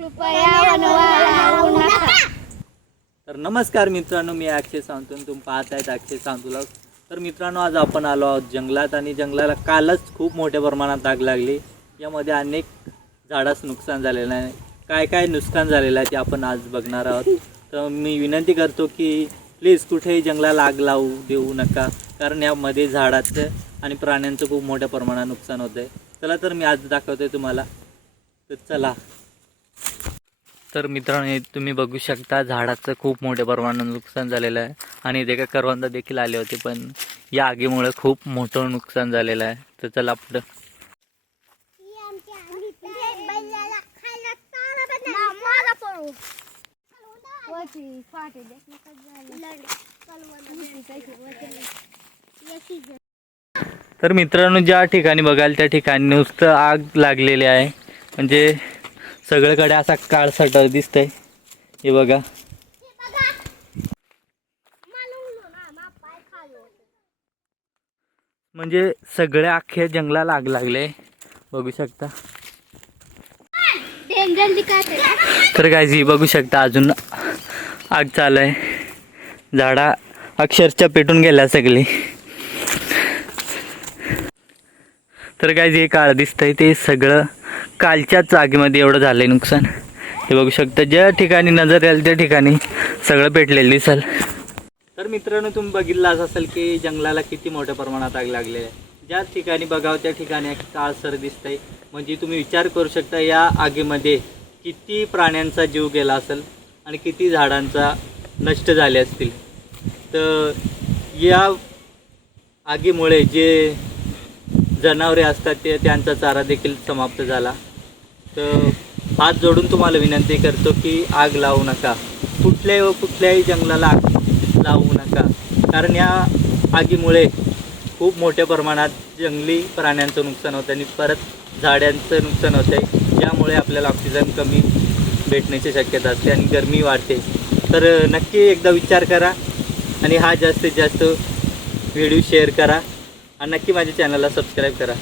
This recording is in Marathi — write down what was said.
तर नमस्कार मित्रांनो, मी अक्षय सांगतो, तुम्ही पाहत आहेत अक्षय सांगतो. तर मित्रांनो, आज आपण आलो आहोत जंगलात आणि जंगलाला कालच खूप मोठ्या प्रमाणात आग लागली. यामध्ये अनेक झाडाचं नुकसान झालेलं आहे. काय काय नुकसान झालेलं आहे ते आपण आज बघणार आहोत. तर मी विनंती करतो की प्लीज कुठेही जंगलाला आग लावू देऊ नका, कारण यामध्ये झाडाचं आणि प्राण्यांचं खूप मोठ्या प्रमाणात नुकसान होतं आहे. चला तर मी आज दाखवतोय तुम्हाला, तर चला. तर मित्रांनो, हे तुम्ही बघू शकता, झाडाचं खूप मोठ्या प्रमाणात नुकसान झालेलं आहे आणि ते काय करवंद देखील आले होते, पण या आगीमुळे खूप मोठं नुकसान झालेलं आहे. तर चला पुढं. तर मित्रांनो, ज्या ठिकाणी बघाल त्या ठिकाणी नुसतं आग लागलेली आहे, म्हणजे सगळीकडे असा काळसट दिसतंय. हे बघा, म्हणजे सगळ्या अख्ख्या जंगलाला आग लागले, बघू शकता. तर गाईज, ही बघू शकता अजून आग चालू आहे. झाडा अक्षरशः पेटून गेल्या सगळी. तर गाईज, हे काळ दिसतंय ते सगळं कालच्याच आगीमध्ये एवढं झालंय नुकसान. हे बघू शकता, ज्या ठिकाणी नजर येईल त्या ठिकाणी सगळं पेटलेलं दिसल. तर मित्रांनो, तुम्ही बघितलं असेल की जंगलाला किती मोठ्या प्रमाणात आग लागली आहे. ज्या ठिकाणी बघावं त्या ठिकाणी काळसर दिसतंय. म्हणजे तुम्ही विचार करू शकता, या आगीमध्ये किती प्राण्यांचा जीव गेला असेल आणि किती झाडांचा नष्ट झाले असतील. तर या आगीमुळे जे जनावरे असतात त्यांचा चारा देखील समाप्त झाला. तर हात जोडून तुम्हाला विनंती करतो की आग लावू नका, कुठल्याही जंगलाला आग लावू नका, कारण या आगीमुळे खूप मोठ्या प्रमाणात जंगली प्राण्यांचं नुकसान होतं आणि परत झाडांचं नुकसान होतं आहे, ज्यामुळे आपल्याला ऑक्सिजन कमी भेटण्याची शक्यता असते आणि गरमी वाढते. तर नक्की एकदा विचार करा आणि हा जास्तीत जास्त व्हिडिओ शेअर करा आणि नक्की माझ्या चॅनलला सबस्क्राईब करा.